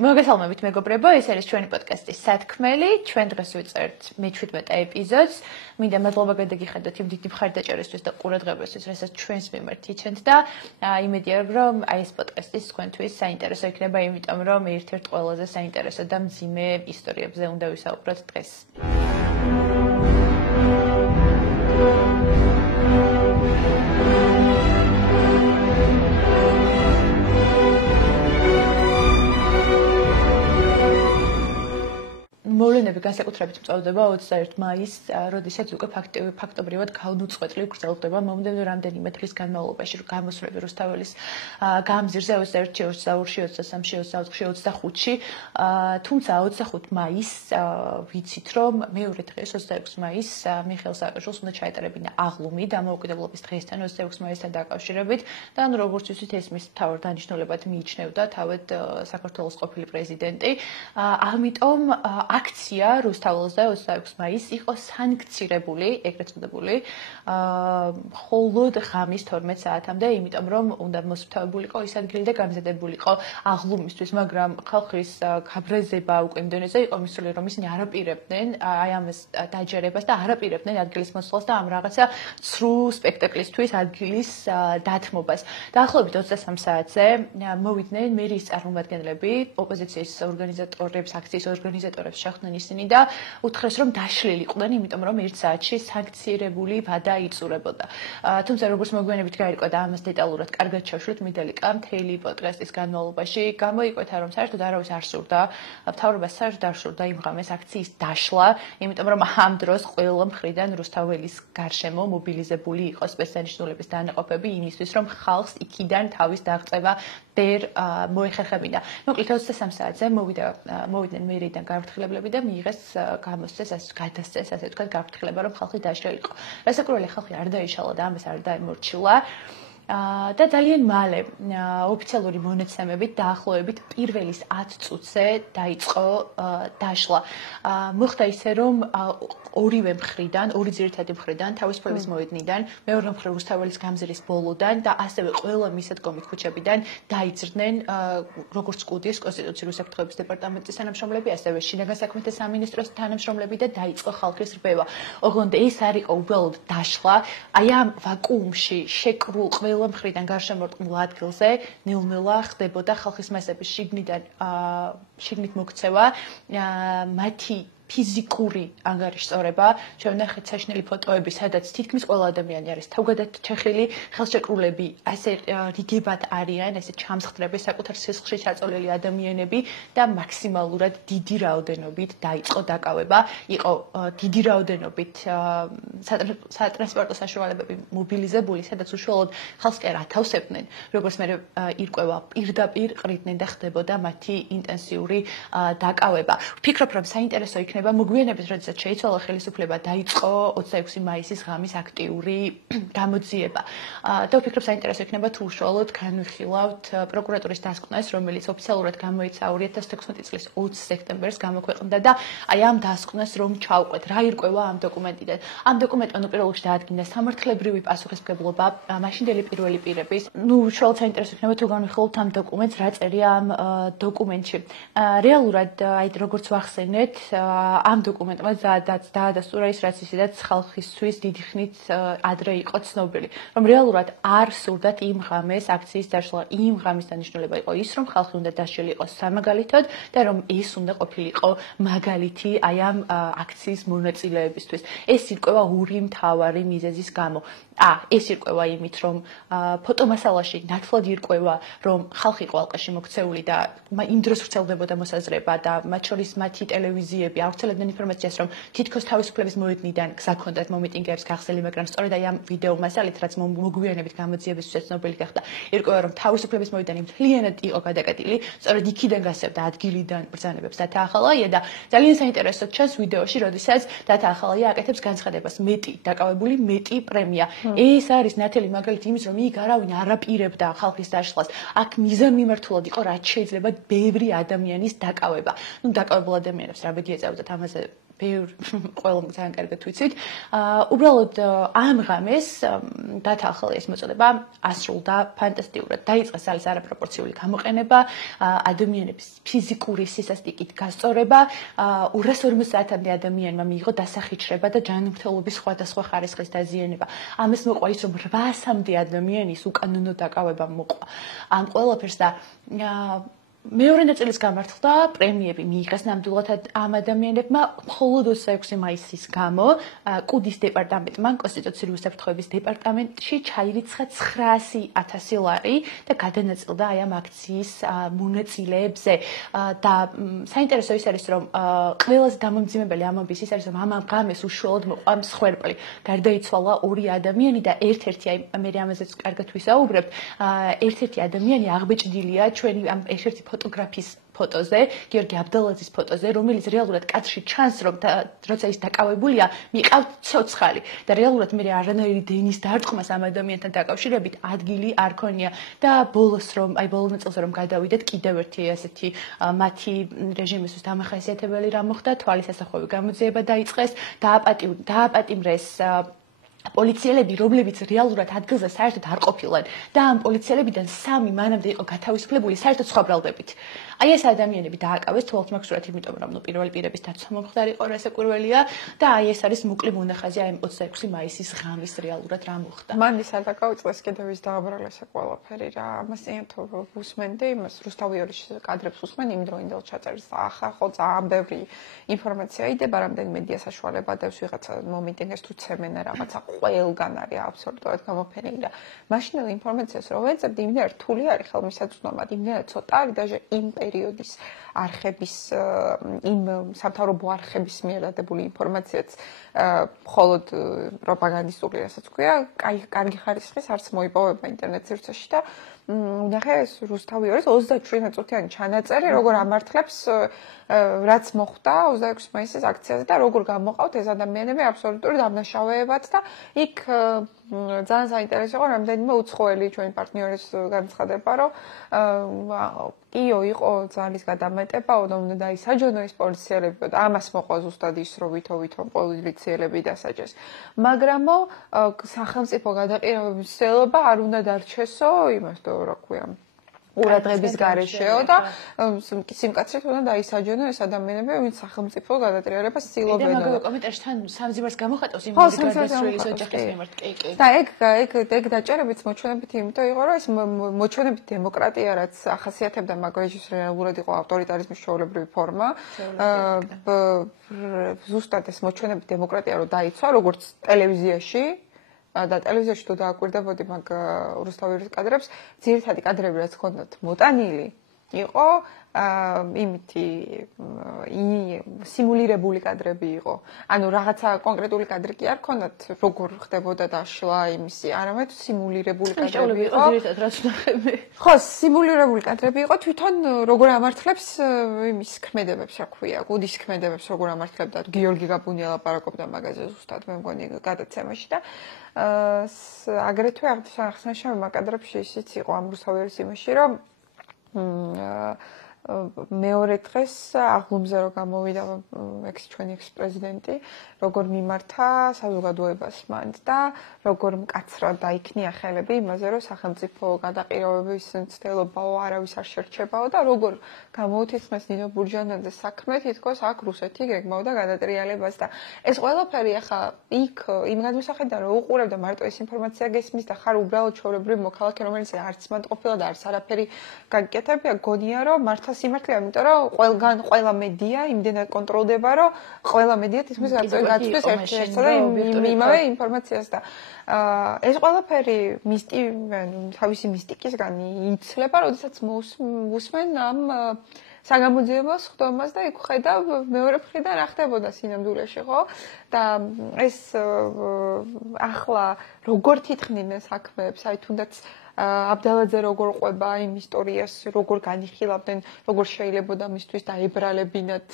მოგესალმებით მეგობრებო, ეს არის ჩვენი პოდკასტის სათქმელი. ჩვენ დღეს ვიწერთ მე-17 ეპიზოდს. მინდა მადლობა გადაგიხადოთ იმ დიდი მხარდაჭერისთვის და ყურადღებისთვის, რასაც ჩვენს მიმართ იჩენთ და იმედია რომ აი ეს პოდკასტი თქვენთვის საინტერესო იქნება, იმიტომ რომ ერთ-ერთ ყველაზე საინტერესო და მძიმე ისტორიებზე უნდა ვისაუბროთ დღეს. მოვლენები განსაკუთრებით მწვავდება 21 მაისს, როდესაც უკვე ფაქტობრივად გაუნუწყვეტლივ გრძელდება მომდევნო რამდენიმე დღის განმავლობაში გამოსვლები რუსთაველის გამზირზე 21-ში, 22-ში, 23-ში, 24-ში, 25-ში. თუმცა 25 მაისს ვიცით, რომ მეორე დღეს 26 მაისს მიხეილ სააკაშვილს უნდა ჩაეტარებინა აღლუმი დამოუკიდებლობის დღესთან 26 მაისთან დაკავშირებით და როგორც ვიცით, ეს მის მთავარ დანიშნულებად მიიჩნევდა თავად საქართველოს ყოფილი პრეზიდენტი. ამიტომ აქცია რუსთაველზე 26 მაისს იყო სანქცირებული, ეგრეთ წოდებული, მხოლოდ ღამის 12 საათამდე, იმიტომ რომ უნდა მოსუფთავებულიყო ის ადგილი და გამზადებულიყო აღლუმისთვის, მაგრამ ხალხის გაბრეზება უკვე იმდენეზე იყო მისული, რომ ისინი არაპირებდნენ აი ამას დაჯერებას და არაპირებდნენ ადგილის მოსვლას და ამ რაღაცა ცრუ სპექტაკლისთვის ადგილის დათმობას. დაახლოებით 23 საათზე მოვიდნენ მერიის წარმომადგენლები, ოპოზიციის ორგანიზატორებს, აქციის ორგანიზატორებს შეხვდნენ ისინი და უთხრეს, რომ დაშლილიყვნენ, იმიტომ რომ 1 საათში სანქცირებული ვადა იწურებოდა. თუმცა როგორც მოგვიანებით გაირკვა და ამას დეტალურად კარგად ჩავშლით, მიდელიკა მთელი პოდკასტის განმავლობაში გამოიკვეთა, რომ საერთოდ არავის არ სურდა, მთავრობას საერთოდ არ სურდა იმ ღამეს აქციის დაშლა, იმიტომ რომ ამ დროს ყველა მხრიდან რუსთაველის გარშემო მობილიზებული იყო სპეცდანიშნულების დანაყოფები იმისთვის, რომ ხალხს იქიდან თავის დაღწევა ვერ მოეხერხებინა. მოკლედ 23 საათზე მოვიდნენ მერიიდან გაფრთხილებლები და მიიღეს გამოსცეს, გადასცეს, ასე ვთქვათ, გაფრთხილება, რომ ხალხი დაშლილიყო. რასაკვირველია, ხალხი არ დაიშალა და ამას არ დაემორჩილა. და ძალიან მალე ოფიციალური მონაცემებით დაახლოებით პირველის 10 წუთზე დაიწყო დაშლა. მოხდა ისე, რომ ორივე მხრიდან, ორი ძირითადი მხრიდან, თავისუფლების მოედნიდან, მეორე მხრივ რუსთაველის გამზირის ბოლოდან და ასევე ყველა მისადგომი ქუჩებიდან დაიძრდნენ როგორც კუდის კონსტიტუციური უსაფრთხოების დეპარტამენტის თანამშრომლები, ასევე შინაგან საქმეთა სამინისტროს თანამშრომლები და დაიწყო ხალხის რბევა. ოღონდ ეს არ იყო უბრალოდ დაშლა, აი ამ ვაკუუმში შეკრულ ყველა მხრიდან გარშემორტყმულ ადგილზე ნელ-ნელა ხდებოდა ხალხის მასების შიგნით მოქცევა, მათი ფიზიკური ანგარიშწორება, ჩვენ ნახეთ საშინელი ფოტოები, სადაც თითქმის ყველა ადამიანი არის თავგადად ჩეხილი, ხელშეკრულები ასე რიგებად არიან, ესე ჩამსხდრები, საკუთარ სისხლში ჩაწოლილი ადამიანები და მაქსიმალურად დიდი რაოდენობით დაიწყო დაკავება. იყო დიდი რაოდენობით სატრანსპორტო საშუალებები მობილიზებული, სადაც უშუალოდ ხალხს კი არ ათავსებდნენ, როგორც მე ირკვევა პირდაპირ ყრიდნენ და ხდებოდა მათი ინტენსიური დაკავება. ვფიქრობ, რომ საინტერესო იქნება მოგვიანებით, როდესაც შეიცვალა ხელისუფლება, დაიწყო 26 მაისის ღამის აქტიური გამოძიება. და ვფიქრობ, საინტერესო იქნება თუ უშუალოდ განვიხილავთ პროკურატურის დასკვნას, რომელიც ოფიციალურად გამოიცა 2016 წლის 20 სექტემბერს გამოქვეყნდა და აი ამ დასკვნას რომ ჩავყვეთ, რა ირკვევა ამ დოკუმენტიდან. ამ დოკუმენტთან პირველ რიგში დაადგინა სამართლებრივი პასუხისმგებლობა მაშინდელი პირველი პირების. უშუალოდ საინტერესო იქნება თუ განვიხილავთ ამ დოკუმენტს, რა წერია ამ დოკუმენტში. რეალურად აი როგორც ვახსენეთ, ამ დოკუმენტმა დაადასტურა ის, რაც ისედაც ხალხისთვის დიდი ხნით ადრე იყო ცნობილი, რომ რეალურად არ სურდათ იმ ღამეს აქციის დაშლა. იმ ღამის დანიშნულება იყო ის, რომ ხალხი უნდა დაშლილიყო სამაგალითოდ და რომ ეს უნდა ყოფილიყო მაგალითი აი ამ აქციის მონაწილეებისთვის. ეს ირკვევა ორი მთავარი მიზეზის გამო. ეს ირკვევა იმით, რომ ფოტომასალაში ნათლად ირკვევა, რომ ხალხი იყო ალყაში მოქცეული და იმ დროს ვრცელდებოდა მოსაზრება და მათ შორის მათი ტელევიზიები ავრცელებდნენ ინფორმაციას, რომ თითქოს თავისუფლების მოედნიდან გზა ჰქონდათ მომიტინგეებს გახსნილი, მაგრამ სწორედ აი ამ ვიდეო მასალით, რაც მოგვიანებით გამოძიებისთვის ცნობილი გახდა, ირკვევა, რომ თავისუფლების მოედანი მთლიანად იყო გადაკეტილი, სწორედ იქიდან გასცემდა ადგილიდან ბრძანებებს დათა ახალაია და ძალიან საინტერესოდ ჩანს ვიდეოში, როდესაც დათა ახალაია აკეთებს განცხადებას, მეტი დაკავებული, მეტი პრემია. ეს არის ნათელი მაგალითი იმის, რომ იქ არავინ არ აპირებდა ხალხის დაშლას. აქ მიზანმიმართულად იყო, რაც შეიძლება ბევრი ადამიანის დაკავება. დაკავებულ ადამიანებს რა ბედი ეწევდათ ამაზე ბევრი ყველა ძალიან კარგად ვიცით. უბრალოდ ამ ღამეს დათანხმდა ეს მოწოდება, ასრულდა ფანტასტიკურად. დაიწყო სალის არაპროპორციული გამოყენება, ადამიანების ფიზიკური სისასტიკით გასწორება, 250-მდე ადამიანმა მიიღო დასახიჩრება და ჯანმრთელობის სხვადასხვა ხარისხის დაზიანება. ამას მოყვა ის, რომ 800-მდე ადამიანის უკანონო დაკავება მოყვა. ამ ყველაფერს და მეორე ნაწილის გამართლდა პრემიები მიიღეს ნამდვილად ამ ადამიანებმა მხოლოდ 26 მაისის გამო კუდის დეპარტამენტმა კონსტიტუციური უსაფრთხოების დეპარტამენტში ჩაირიცხა 900,000 ლარი და გადანაწილდა აი ამ აქციის მონაწილეებზე და საინტერესო ის არის რომ ყველაზე დამამძიმებელი ამბის ის არის რომ ამ ღამეს უშუალოდ მოყვა მსხვერპლი გარდაიცვალა 2 ადამიანი და ერთ-ერთი აი მე ამაზეც კარგად ვისაუბრებ ერთ-ერთი ადამიანი აღბეჭდილია ჩვენი ამ ერთ-ერთი ფოტოგრაფის ფოტოზე, გიორგი აბდალაძის ფოტოზე, რომელიც რეალურად კადრში ჩანს, რომ როცა ის დაკავებულია, მიყავთ ცოცხალი და რეალურად მე არანაირი დენის დარტყმას ამ ადამიანთან დაკავშირებით ადგილი არ ქონია და ბოლოს რომ აი ბოლო ნაწილზე რომ გადავიდეთ, კიდევ ერთი ასეთი მათი რეჟიმისთვის დამახასიათებელი რამ მოხდა, თვალისასახვევი გამოძიება დაიწყეს, დააპატიმრეს პოლიციელები, რომლებიც რეალურად ადგილზე საერთოდ არ ყოფილან და ამ პოლიციელებიდან 3 მანამდე იყო გათავისუფლებული საერთოდ სხვა ბრალდებით. აი ეს ადამიანები დააკავეს თვალთ მაქსურად, იმიტომ რომ პირველი პირების დაცვა მომხდარი იყო რასაკვირველია და აი ეს არის მოკლე მონახაზი აი 26 მაისის ღამის რეალურად რა მოხდა. მან ის არ დაკავიწყეს კიდევ ის დააბრალესა ყველაფერი რა. ამას წინათო უსმენდი, იმას რუსთავიორის კადრებს უსმენ იმ დროინდელ ჩაწერს და ახლა ხო ძალიან ბევრი ინფორმაცია იდება, რამდენი მედია საშუალება დევს ვიღაცა მომიტინგეს თუ ცემენ რაღაცა ყველგან არის აბსოლუტურად გამოფენილი და მაშინელ ინფორმაციას რო ვეძებდი, იმდენად რთული არის ხელმისაწვდომად, იმდენად ცოტა არის даже იმ პერიოდის არხების იმ სამთავრობო არხების მიერ დადებული ინფორმაციაც მხოლოდ პროპაგანდისტული რასაც ქვია, კარგი ხარისხის არც მოიპოვება ინტერნეტ სივრცეში და ნახე ეს რუსთავიორის 37 წუთიანი ჩანაწერი, როგორ ამართლებს რაც მოხდა 26 მაისის აქციაზე და როგორ გამოყავთ ეს ადამიანები აბსოლუტური დამნაშავეებად და იქ ძალიან საინტერესო იყო რამდენიმე უცხოელი ჩვენი პარტნიორის განცხადება, რომ კიო იყო ძალის გადამეტება, უნდა დაისაჯონო ეს პოლიციელები და ამას მოყვა ზუსტად ის, რომ ვითომ პოლიციელები დასაჯეს. მაგრამ სახელმწიფო გადაყირებების ცდილობა არ უნდა დარჩესო იმას და რა ქვია ყურადღების გარეშეო და სიმკაცრით უნდა დაისაჯონო ეს ადამიანები, ვინც სახელმწიფო გადატრიალებას ცდილობენ. და კომენტარში თან სამძიმარს გამოხატავს იმ გარდაცვლილის ოჯახის მიმართ. და ეგ დაჭერებიც მოჩვენებითი იმიტომ იყო, რომ ეს მოჩვენებითი დემოკრატია, რაც ახასიათებდა მაგ რეჟიმს, რეალურად იყო ავტორიტარიზმის ჩვეულებრივი ფორმა. ზუსტად ეს მოჩვენებითი დემოკრატია რო დაიცვა, როგორც ტელევიზიაში და ტელევიზიაში თუ დააკვირდებოდი მაგ რუსთავიორის კადრებს, ძირითადი კადრები რაც ჰქონდათ მოტანილი იყო იმითი სიმულირებული კადრები იყო. ანუ რაღაცა კონკრეტული კადრი კი არ ჰქონდათ, როგორ ხდებოდა დაშლა იმისი, არამედ სიმულირებული კადრები იყო. ხო, სიმულირებული კადრები იყო თვითონ როგორ ამართლებს იმის ქმედებებს, რა ქვია, კუდის ქმედებებს როგორ ამართლებდა გიორგი გაბუნია ლაპარაკობდა მაგაზე ზუსტად მე მგონი გადაცემაში და აგრეთვე აღსანიშნავი მაგ კადრებში ისიც იყო ამ რუსთავიორის იმაში, რომ მეორე დღეს აღლუმზე რო გამოვიდა ჩვენი ექს-პრეზიდენტი, როგორ მიმართა საზოგადოებას მანდ და როგორ მკაცრად დაიქნია ხელები იმაზე, რომ სახელმწიფო გადაყირებების ცდილობაო არავის არ შერჩებაო და როგორ გამოუთითმეს ნინო ბურჯანაძეს საქმე, თითქოს აქ რუსეთი გეგმავდა გადატრიალებას და ეს ყველაფერი ახლა იქ იმ გადმოსახედიდან რომ უყურებ და მარტო ეს ინფორმაცია გესმის და ხარ უბრალოდ ჩვეულებრივი მოქალაქე, რომელიც არც მანდ ყოფილა და არც არაფერი გაგიკეთებია, გონია რომ მართლა სიმართლეა, იმიტომ რომ ყველა მედია იმდენად კონტროლდება, რომ ყველა მედია თითქმის გაწვდის ერთ-ერთსა და იმავე ინფორმაციას და ეს ყველაფერი თავისი მისტიკისგან იცლება, როდესაც უსმენ ამ საგამოძიებო ხდომას და იქ ხედავ მეორე მხრიდან რა ხდებოდა სინამდვილეში, ხო? და ეს ახლა როგორ თითქმის საქმეებს, აი თუნდაც აბდალაძე როგორ ყვება იმ ისტორიას, როგორ განიხილავდნენ, როგორ შეიძლებოდა მისთვის დაებრალებინათ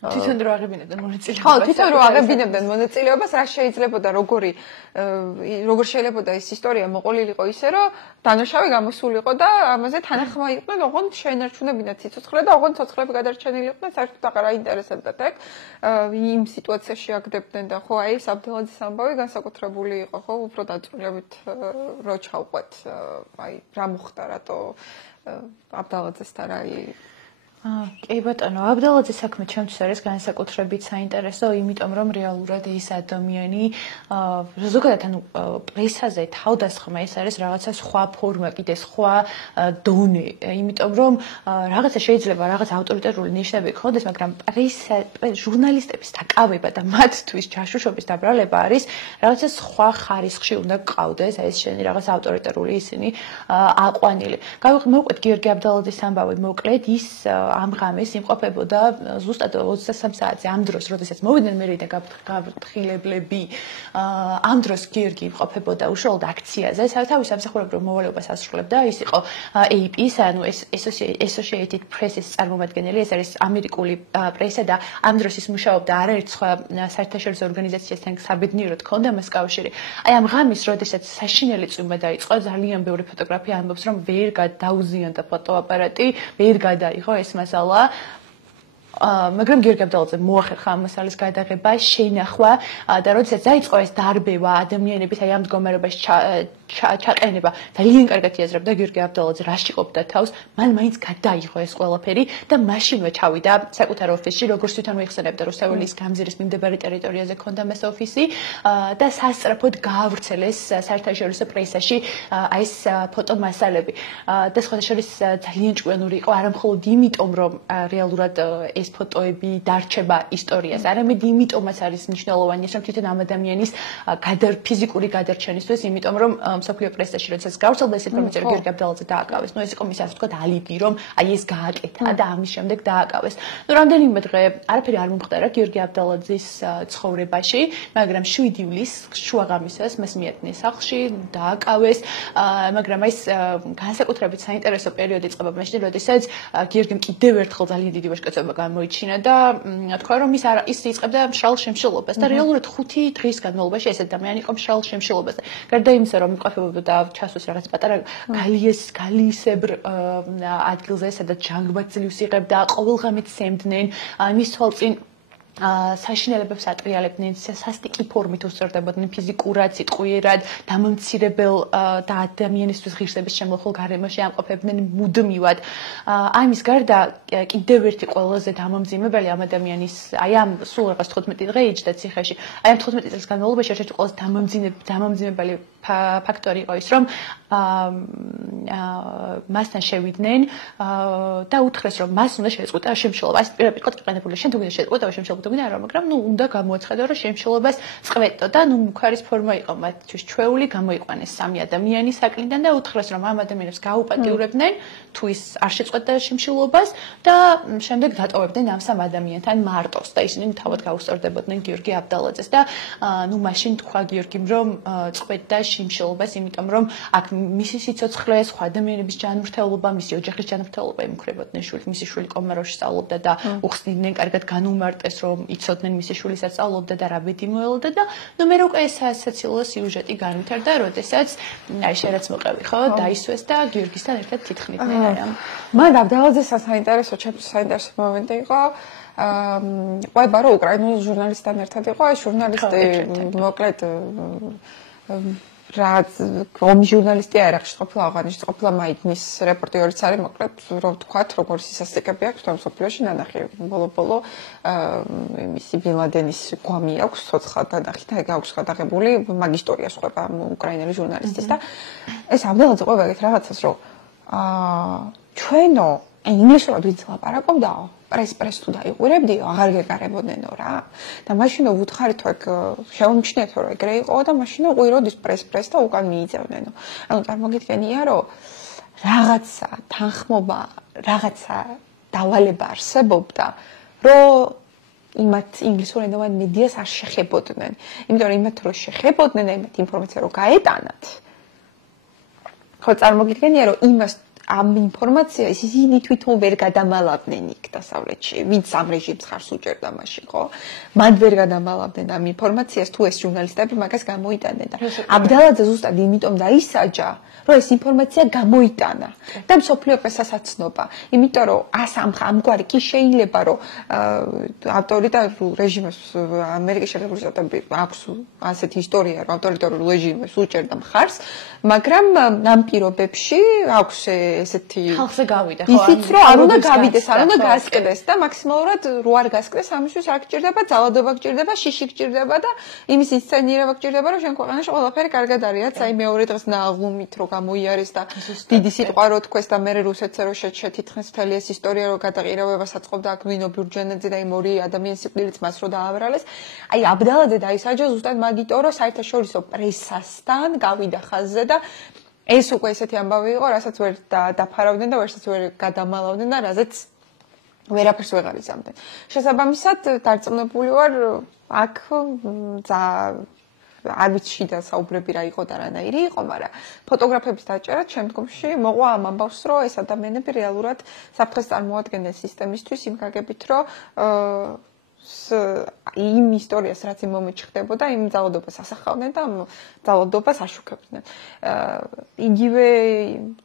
თვითონ რო აღებინებდნენ მონაწილეობას. ხო, თვითონ რო აღებინებდნენ მონაწილეობას, რა შეიძლებოდა, როგორ შეიძლებოდა ეს ისტორია მოყოლილიყო ისე, რომ დანაშავე გამოსულიყო და ამაზე თანახმა იყვნენ, ოღონდ შეენარჩუნებინათ სიცოცხლე და ოღონდ ცოცხლები გადარჩენილიყვნენ, საერთოდ აღარ აინტერესებდათ ეგ. იმ სიტუაციაში აგდებდნენ და ხო, აი ეს აბდალაძის ამბავი განსაკუთრებული იყო, ხო, უფრო დაწვრილებით რო ჩავყვეთ, აი რა მოხდა, რატო აბდალაძესთან აი კი ბატონო, აბდალაძის საქმე ჩემთვის არის განსაკუთრებით საინტერესო, იმიტომ რომ რეალურად ეს ადამიანი ზოგადად ანუ პრესაზე თავდასხმა ეს არის რაღაცა სხვა ფორმა, კიდე სხვა დონე, იმიტომ რომ რაღაცა შეიძლება რაღაც ავტორიტარული ნიშნები გქონდეს, მაგრამ ჟურნალისტების დაკავება და მათთვის ჯაშუშობის დაბრალება არის რაღაცა სხვა ხარისხში უნდა გყავდეს, აი ეს შენი რაღაც ავტორიტარული ისინი აყვანილი. მოვყვეთ გიორგი აბდალაძის ამბავი მოკლედ ის ამ ღამეს იმყოფებოდა ზუსტად 23 საათზე ამ დროს, როდესაც მოვიდნენ მერიდან გაფრთხილებლები. ამ დროს გიორგი იმყოფებოდა უშუალოდ აქციაზე, თავის სამსახურებრივ მოვალეობას ასრულებდა. ის იყო AP-ის, ანუ Associated Press-ის წარმომადგენელი, ეს არის ამერიკული პრესა და ამ დროს ის მუშაობდა არაერთ სხვა საერთაშორისო ორგანიზაციასთან საბედნიეროდ ჰქონდა მას კავშირი. აი ამ ღამის, როდესაც საშინელი წვიმა დაიწყო, ძალიან ბევრი ფოტოგრაფია ამბობს, რომ ვერ დაუზიანდა ფოტოაპარატი, ვერ გადაიღო ეს მასალა. მაგრამ გიორგი აბდალაძემ მოახერხა ამ მასალის გადაღება, შენახვა და როდესაც დაიწყო ეს დარბევა ადამიანების აი ამ მდგომარეობაში ჩაყენება, ძალიან კარგად იაზრებდა გიორგი აბდალაძე რა შეყოფდა თავს, მან მაინც გადაიღო ეს ყველაფერი და მაშინვე ჩავიდა საკუთარ ოფისში, როგორც თვითონ მოიხსენებდა რუსთაველის გამზირის მიმდებარე ტერიტორიაზე ქონდა მას ოფისი და სასწრაფოდ გაავრცელეს საერთაშორისო პრესაში აი ეს ფოტომასალები. და სხვადასხვა ძალიან ჭკვიანური იყო, არა მხოლოდ იმიტომ, რომ რეალურად ეს ფოტოები დარჩება ისტორიას. არამედ იმიტომაც არის მნიშვნელოვანი, რომ თვითონ ამ ადამიანის ფიზიკური გადარჩენისთვის, იმიტომ რომ მსოფლიო პრესაში როდესაც გავრცელდა ეს ინფორმაცია, რომ გიორგი აბდალაძე დააკავეს. ეს იყო მის ასე ვთქვათ ალიბი, რომ აი ეს გააკეთა და ამის შემდეგ დააკავეს. რამდენიმე დღე არაფერი არ მომხდარა გიორგი აბდალაძის ცხოვრებაში, მაგრამ 7 ივლისს შუაღამისას მას მიადგნენ სახლში, დააკავეს, მაგრამ ეს განსაკუთრებით საინტერესო პერიოდი იწყება მაშინ, როდესაც გიორგიმ კიდევ ერთხელ ძალიან დიდი ვაჟკაცობა გამოიჩინა და თქვა რომ ის იწყებდა მშრალ შემშლობას და რეალურად 5 დღის განმავლობაში ეს ადამიანი იყო მშრალ შემშლობაზე. გარდა იმისა, რომ იმყოფებოდა ჩასვეს რაღაც პატარა გალიისებრ ადგილზე, სადაც ჯანგბაძლიუს იღებდა, ყოველღამე ცემდნენ, მის თვალწინ საშინელებებს ატრიალებდნენ, სასტიკი ფორმით უსწორდებოდნენ ფიზიკურად, სიტყვიერად, დამამცირებელ და ადამიანისთვის ღირსების შემოხილ გარემოში ამყოფებდნენ მუდმივად. ამის გარდა კიდევ ერთი ყველაზე დამამძიმებელი ამ ადამიანის, აი ამ სულ რაღაც 15 დღე იჯდა ციხეში. აი ამ 15 წლის განმავლობაში ერთ-ერთი ყველაზე დამამძიმებელი ფაქტორი იყო ის, რომ მასთან შევიდნენ და უთხრეს, რომ მას უნდა შეეწყვეტა შემშლობა. ეს პირდაპირ ყოწყენებული, შენ თუ გინდა შეეწყვეტა შემშლობა, თუ გინდა არა, მაგრამ უნდა გამოაცხადო, რომ შემშლობას წყვეტო და მხარის ფორმა იყო მათთვის ჩვეული, გამოიყვანეს 3 ადამიანი საკლიდან და უთხრეს, რომ ამ ადამიანებს გაუპატიურებდნენ, თუ ის არ შეწყვეტდა შემშლობას და შემდეგ დატოვებდნენ ამ 3 ადამიანთან მარტოს და ისინი თავად გაუსწორდებოდნენ გიორგი აბდალაძეს და მაშინ თქვა გიორგიმ, რომ წყვეტდა შემშლობას, იმიტომ რომ აქ მისი სიცოცხლე, სხვა ადამიანების ჯანმრთელობა, მისი ოჯახის ჯანმრთელობა იმუქრებოდნენ შვილს, მისი შვილი კომაროვში სწავლობდა და უხსნიდნენ კარგად განუმარტეს, რომ იცოდნენ მისი შვილისაც სწავლობდა და რა ბედი მოელოდა და მე უკვე ეს სასაცილო სიუჟეტი განვითარდა, როდესაც აი შერაც მოყევი, ხო, დაისვეს და გიორგისთან ერთად თითქმით ნერა. მან აბდალაძეს საინტერესო მომენტი იყო ყვება, რომ უკრაინული ჟურნალისტთან ერთად იყო, ეს ჟურნალისტი მოკლედ რაც ომის ჟურნალისტი არ ახშ ყოფილა ავღანეთში ყოფილა მაიდნის რეპორტერიც არის მოკლედ რომ თქვათ როგორც ისასტიკები აქვს თვითონ სოფლიოში ნანახი ბოლო მისი ბინ ლადენის გვამი აქვს ცოცხლად დანახი და ეგ აქვს გადაღებული მაგ ისტორიას ყვება უკრაინელი ჟურნალისტის და ეს აბდალაძე ყვება ეგეთ რაღაცას რომ ჩვენო ინგლისურად ვინც ლაპარაკობდაო პრეს თუ დაიყვირებდიო აღარ გეკარებოდნენო რა და მაშინო ვუთხარით ეგ შეუმჩნიეთო რომ ეგრე იყო და მაშინო ყვიროდის პრეს და უკან მიიწევნენო ანუ წარმოგიდგენია რომ რაღაცა თანხმობა რაღაცა დავალება არსებობდა რომ იმათ ინგლისურენოვან მედიას არ შეხებოდნენ იმიტომ რომ იმათ რო შეხებოდნენ იმათ ინფორმაცია რო გაეტანათ ხო წარმოგიდგენია რომ იმას ამ ინფორმაციას ისინი თვითონ ვერ გადამალავდნენ იქ დასავლეთში, ვინც ამ რეჟიმს ხარს უჭერდა მაშინ, ხო? მან ვერ გადამალავდნენ ამ ინფორმაციას, თუ ეს ჟურნალისტები მაგას გამოიტანენ და აბდალაძე ზუსტად იმიტომ დაისაჯა, რომ ეს ინფორმაცია გამოიტანა და მსოფლიო პრესასაც ცნობა. იმიტომ რომ ამგვარი კი შეიძლება რომ ავტორიტარულ რეჟიმებს ამერიკის შეერთებული შტატები აქვს ასეთი ისტორია, რომ ავტორიტარულ რეჟიმებს უჭერდა მხარს, მაგრამ ამ პირობებში აქვს ესეთი ხალხზე გავიდა ხო ისიც რომ არ უნდა გავიდეს, არ უნდა გასკდეს და მაქსიმალურად რო არ გასკდეს ამისთვის არ გჭირდება ძალადობა, გჭირდება შიში, გჭირდება და იმის ინსცენირება გჭირდება რომ შენ ქვეყანაში ყველაფერი კარგად არის, რაც აი მეორე დღეს ნაღლუმით რო გამოიარეს და დიდი სიტყვა რო თქვეს და მე რუსეთზე რო შეთითხეს მთელი ეს ისტორია რო გადაყირებება საწყობდა აქ ნინო ბიურჯანაძე და იმ ორი ადამიანის სიკვდილიც მას რო დააბრალეს. აი აბდალაძე დაისაჯა ზუსტად მაგიტო რომ საერთაშორისო პრესასთან გავიდა ხაზზე და ეს უკვე ესეთი ამბავი იყო, რასაც ვერ დაფარავდნენ და ვერსაც ვერ გადამალავდნენ და რაზეც ვერაფერს ვეღარ იზამდნენ. შესაბამისად, დარწმუნებული ვარ, აქ არ ვიცი შიდა საუბრები რა იყო და რანაირი იყო, მაგრამ ფოტოგრაფების დაჭერა შემდგომში მოყვა ამ ამბავს, რომ ეს ადამიანები რეალურად საფრთხეს წარმოადგენენ სისტემისთვის იმ გაგებით, რომ იმ ისტორიას რაც იმ მომენტში ხდებოდა, იმ ძალადობას ასახავდნენ და ძალადობას აშუქებდნენ. იგივე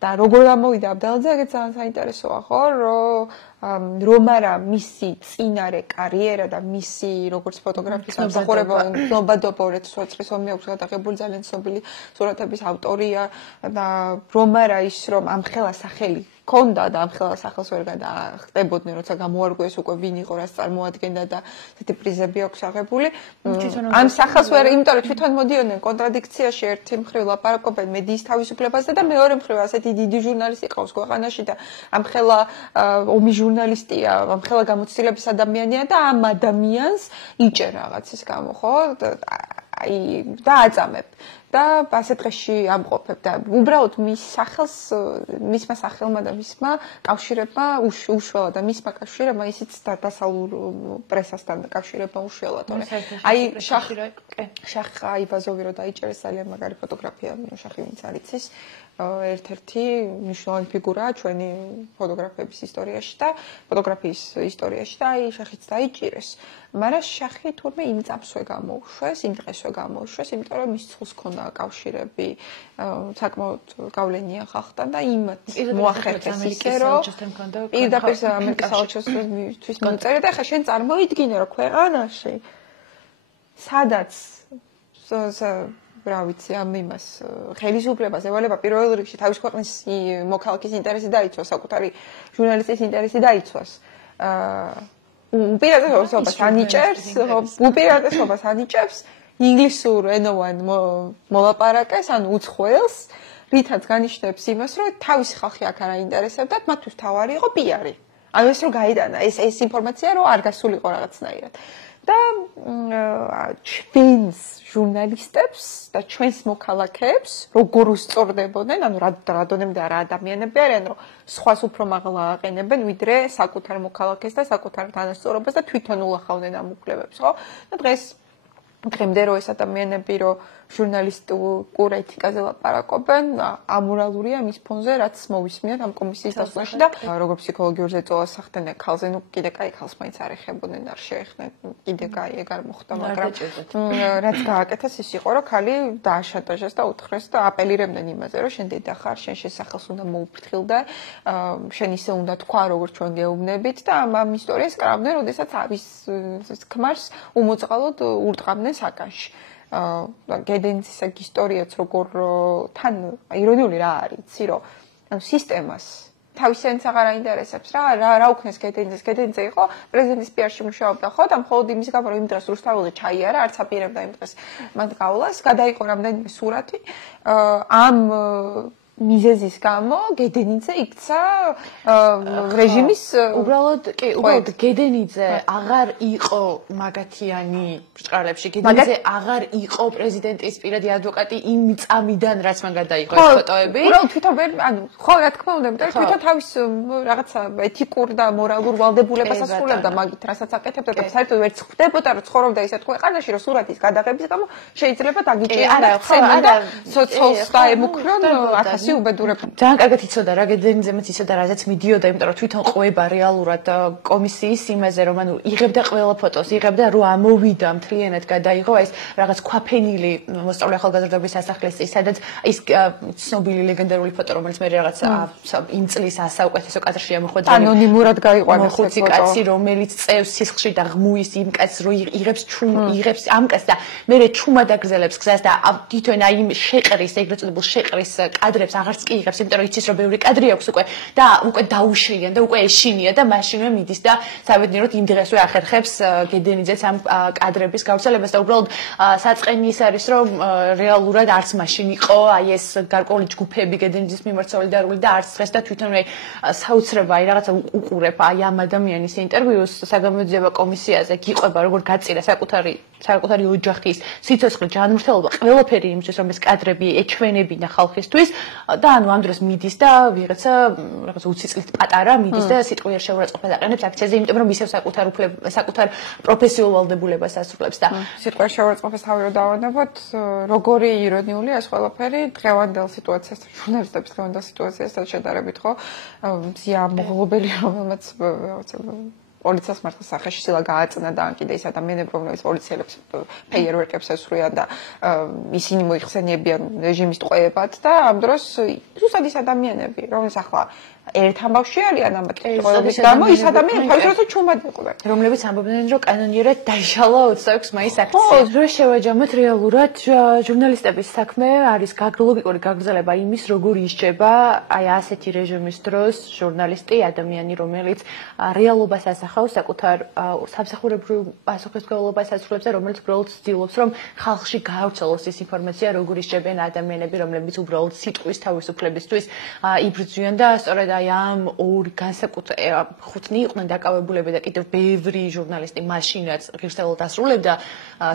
და როგორ გამოვიდა აბდალაძე, ეგეც ძალიან საინტერესოა, ხო, რომ არა მისი წინარე კარიერა და მისი როგორც ფოტოგრაფის ამსახურება ნობადობა 2020 წლის ომი აქვს გადაღებული ძალიან ცნობილი სურათების ავტორია და რომ არა ის რომ ამხელა სახელი ქონდა და ამხელა სახელს ვერ გადახტებოდნენ, როცა გამოარგვეს უკვე ვინ იყო, რას წარმოადგენდა და ესეთი პრიზები აქვს აღებული. ამ სახელს ვერ, იმიტომ რომ თვითონ მოდიოდნენ კონტრადიქციაში, ერთი მხრივ ლაპარაკობენ მედიის თავისუფლებაზე და მეორე მხრივ ასეთი დიდი ჟურნალისტი ყავს ქვეყანაში და ამხელა ომი ჟურნალისტია, ამხელა გამოცდილების ადამიანია და ამ ადამიანს იჭერ რაღაცის გამო, ხო? აი და აწამებ. და ასეთ დღეში ამყოფებ და უბრალოდ მის სახელს მისმა სახელმა და მისმა კავშირებმა უშველა და მისმა კავშირებმა ისიც დასავლურ პრესასთან კავშირებმა უშველა, თორე აი შახ აიბაზოვი რო დაიჭერეს ძალიან მაგარი ფოტოგრაფია, შახი ვინც არ იცის, ერთ-ერთი მნიშვნელოვანი ფიგურაა ჩვენი ფოტოგრაფების ისტორიაში და ფოტოგრაფიის ისტორიაში და აი შახიც დაიჭირეს. მაგრამ შახი თურმე იმ წამსვე გამოუშვეს, იმ დღესვე გამოუშვეს, იმიტომ რომ მის ცხულს ქონდა კავშირები საკმაოდ გავლენიან ხალხთან და იმათ მოახერხეს ისე რომ პირდაპირ ამერიკის საელჩოსთვის მოწერა და ხა შენ წარმოიდგინე რომ ქვეყანაში სადაც რა ვიცი ამ იმას ხელისუფლებას ევალება პირველ რიგში თავის ქვეყნის მოქალაქის ინტერესი დაიცვას, საკუთარი ჟურნალისტის ინტერესი დაიცვას. უპირატესობას ანიჭებს ინგლისურ ენოვან მოლაპარაკეს, ანუ უცხოელს, რითაც განიშნებს იმას, რომ თავისი ხალხი აქ არ აინტერესებდათ, მათთვის თავარი იყო პიარი. ანუ ეს რომ გაიდანა, ეს ინფორმაცია რომ არ გასულიყო რაღაცნაირად. და ჩვენს ჟურნალისტებს და ჩვენს მოქალაქეებს როგორ უსწორდებოდნენ, ანუ რა დონემდე რა ადამიანები არიან, რომ სხვას უფრო მაღლა აყენებენ, ვიდრე საკუთარ მოქალაქეს და საკუთარ თანასწორობას და თვითონ ულახავდნენ ამ უფლებებს, ხო? და დღემდე რო ეს ადამიანები რო ჟურნალისტურ ეთიკაზე ლაპარაკობენ, ამორალურია მის ფონზე, რაც მოვისმინეთ ამ კომისიის დასწრაში და როგორც ფსიქოლოგიურ ზეწოლას სახდენ ქალზე, ნუ კიდე კაი ქალს მაინც არ ეხებოდნენ, არ შეეხნენ, კიდე კაი ეგ არ მოხდა, მაგრამ რაც გააკეთეს ის იყო, რომ ქალი დააშანტაჟეს და უთხრეს და აპელირებდნენ იმაზე, რომ შენ დედა ხარ, შენ შესახელს უნდა მოუფრთხილდე, შენ ისე უნდა თქვა, როგორც ჩვენ გეუბნებით და ამ ისტორიას კრავდნენ, როდესაც არის ქმარს უმოწყალოდ ურტყამდნენ საკანში. გედენცის ეგ ისტორიაც როგორ თან ირონიული რა არის, იცი რომ ანუ სისტემას თავისენც აღარ აინტერესებს რა უქნეს გედენცე იყო პრეზიდენტის პიარში მუშაობდა ხო და მხოლოდ იმის გამო რომ იმ დღეს რუსთაველი ჩაიარა, არც აპირებდა იმ დღეს მათ გავლას, გადაიყო რამდენიმე სურათი ამ მიზეზის გამო გედენიძე იქცა რეჟიმის უბრალოდ გედენიძე აღარ იყო მაგათიანი ბრჭყალებში, გედენიძე აღარ იყო პრეზიდენტის პირადი ადვოკატი იმ წამიდან, რაც მან გადაიღო ეს ფოტოები. უბრალოდ თვითონ ანუ ხო რა თქმა უნდა, თვითონ თავის რაღაცა ეთიკურ და მორალურ ვალდებულებას ასრულებდა მაგით, რასაც აკეთებდა და საერთოდ ვერც ხვდებოდა რომ ცხოვრობდა ისეთ ქვეყანაში, რომ სურათის გადაღების გამო შეიძლება დაგიჭიროს და ხსენა და სოციალს დაემუქრონ 1000 წესი უბედურება. ძალიან კარგად იცოდა რა გედენიძემაც იცოდა რაზეც მიდიოდა, იმიტომ რომ თვითონ ყვება რეალურად კომისიის იმაზე, რომ ანუ იღებდა ყველა ფოტოს, იღებდა რომ ამოვიდა მთლიანად გადაიღო ეს რაღაც ქვაფენილი მოსწავლე ახალგაზრდობის სასახლეს ის სადაც ის ცნობილი ლეგენდარული ფოტო რომელიც მე რაღაც იმ წლის საუკეთესო კადრში ამოხვდა ანონიმურად გაიყვანა ხუთი კაცი რომელიც წევს სისხლში და ღმუის იმ კაცს რო იღებს ამ კაცს და მე ჩუმად აგრძელებს გზას და თვითონ აი იმ შეყრის ეგრეთ წოდებულ შეყრის კადრებს აღარც კი იღებს იმიტომ რომ იცის რომ ბევრი კადრი აქვს უკვე და უკვე დაუშლიან და უკვე ეშინია და მაშინვე მიდის და საბედნიეროდ იმ დღესვე ახერხებს გედენიძეც ამ კადრების გავრცელებას და უბრალოდ საწყენი ის არის რომ რეალურად არც მაშინ იყო აი ეს გარკვეული ჯგუფები გედენიძის მიმართ სოლიდარული და არც დღეს და თვითონვე საოცრება აი რაღაცა უყურებ აი ამ ადამიანის ინტერვიუს საგამოძიება კომისიაზე გიყვება როგორ გაწირა საკუთარი ოჯახის სიცოცხლე ჯანმრთელობა ყველაფერი იმისთვის რომ ეს კადრები ეჩვენებინა ხალხისთვის და ანუ ამ დროს მიდის და ვიღაცა რაღაც 20 წლით პატარა მიდის და სიტყვიერ შეურაცხყოფას აყენებს აქციაზე იმიტომ რომ ისევ საკუთარ პროფესიულ ვალდებულებას ასრულებს და სიტყვიერ შეურაცხყოფას თავი რომ დავანებოთ როგორი ირონიული ეს ყველაფერი დღევანდელ სიტუაციასთან ჟურნალისტების დღევანდელ სიტუაციასთან შედარებით ხო ზია მოღობელი რომელმაც პოლიციას მართლა სახეში სილა გააწნა და ან კიდე ის ადამიანები რომლებიც პოლიციელებს ფეიერვერკებს ესვრიან და ისინი მოიხსენიებიან რეჟიმის ტყვეებად და ამ დროს ზუსტად ის ადამიანები რომლებიც ახლა ერთ ამბავში არიან ამ ტყვეების გამო ის ადამიანები თავისუფლად ჩუმად იყვნენ რომლებიც ამბობდნენ რომ კანონიერად დაიშალა 26 მაისის აქცია რო შევაჯამოთ რეალურად ჟურნალისტების საქმე არის ლოგიკური გაგრძელება იმის როგორ ისჯება აი ასეთი რეჟიმის დროს ჟურნალისტი ადამიანი რომელიც რეალობას ასახავს საკუთარ სამსახურებრივ პასუხისმგებლობას ასრულებს და რომელიც უბრალოდ ცდილობს რომ ხალხში გაავრცელოს ის ინფორმაცია როგორ ისჯებიან ადამიანები რომლებიც უბრალოდ სიტყვის თავისუფლებისთვის იბრძვიან და სწორედ აი ამ ორი ხუთნი იყვნენ დაკავებულები და კიდევ ბევრი ჟურნალისტი მაშინაც ღირსეულად ასრულებდა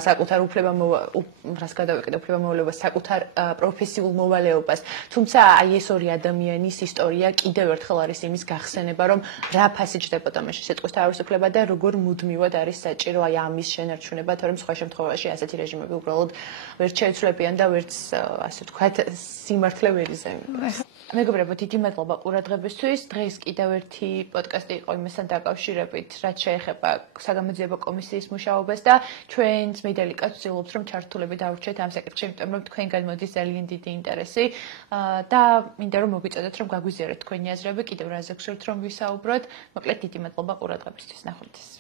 საკუთარ უფლებამოვალეობას საკუთარ პროფესიულ მოვალეობას თუმცა აი ეს ორი ადამიანის ისტორია კიდევ ერთხელ არის იმის გახსენება რომ რა ფასიჯდებოდა მაშინ სიტყვის თავისუფლება და როგორ მუდმივად არის საჭირო აი ამის შენარჩუნება თორემ სხვა შემთხვევაში ასეთი რეჟიმები უბრალოდ ვერ შეეცვლებიან და ვერც ასე ვთქვათ სიმართლე ვერ იზემებიან მეგობრებო, დიდი მადლობა ყურადღებისთვის. დღეს კიდევ ერთი პოდკასტი იყო იმასთან დაკავშირებით, რაც შეეხება საგამოძიებო კომისიის მუშაობას და ჩვენც მედალიკაც ვცდილობთ რომ ჩართულები დავრჩეთ ამ საკითხში, იმიტომ რომ თქვენგან მოდის ძალიან დიდი ინტერესი და მინდა რომ მოგვიწოდოთ რომ გაგვიზიაროთ თქვენი აზრები, კიდევ რაზე გსურთ რომ ვისაუბროთ. მოკლედ დიდი მადლობა ყურადღებისთვის. ნახვამდის.